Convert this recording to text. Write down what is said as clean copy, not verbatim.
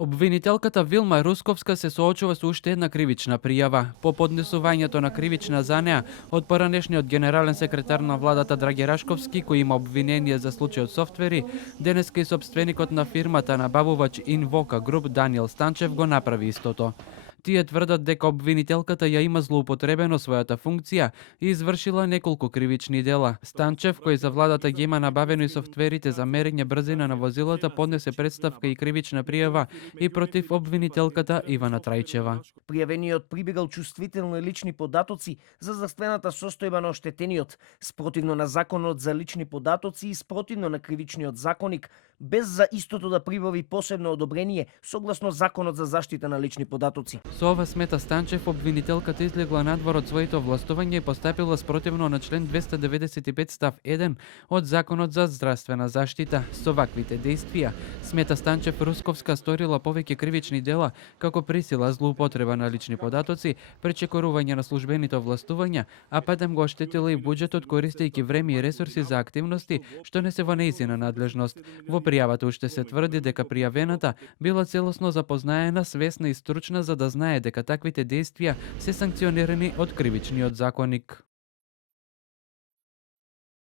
Обвинителката Вилма Русковска се соочува со уште една кривична пријава. По поднесувањето на кривична за неа од поранешниот генерален секретар на владата Драги Рашковски, кој има обвинение за случајот софтвери, денеска и сопственикот на фирмата набавувач Invoca Group Даниел Станчев го направи истото. Тие тврдат дека обвинителката ја има злоупотребено својата функција и извршила неколку кривични дела. Станчев, кој за владата ги има набавено и софтверите за мерење брзина на возилата, поднесе представка и кривична пријава и против обвинителката Ивана Трајчева. Пријавениот прибегал чувствителни лични податоци за здравствената состојба на оштетениот, спротивно на законот за лични податоци и спротивно на кривичниот законник, без за истото да прибави посебно одобрение согласно законот за заштита на лични податоци. Со ова смета Станчев, обвинителката излегла надвор од своите овластувања и постапила спротивно на член 295 став 1 од Законот за здравствена заштита. Со ваквите дејствија, смета Станчев, Русковска сторила повеќе кривични дела како присила, злоупотреба на лични податоци, пречекорување на службените овластувања, а падем го оштетила и буџетот користејќи време и ресурси за активности што не се во нејзина надлежност. Во пријавата уште се тврди дека пријавената била целосно запознаена, свесна и стручна за да знае дека таквите дејствија се санкционирани од кривичниот законник.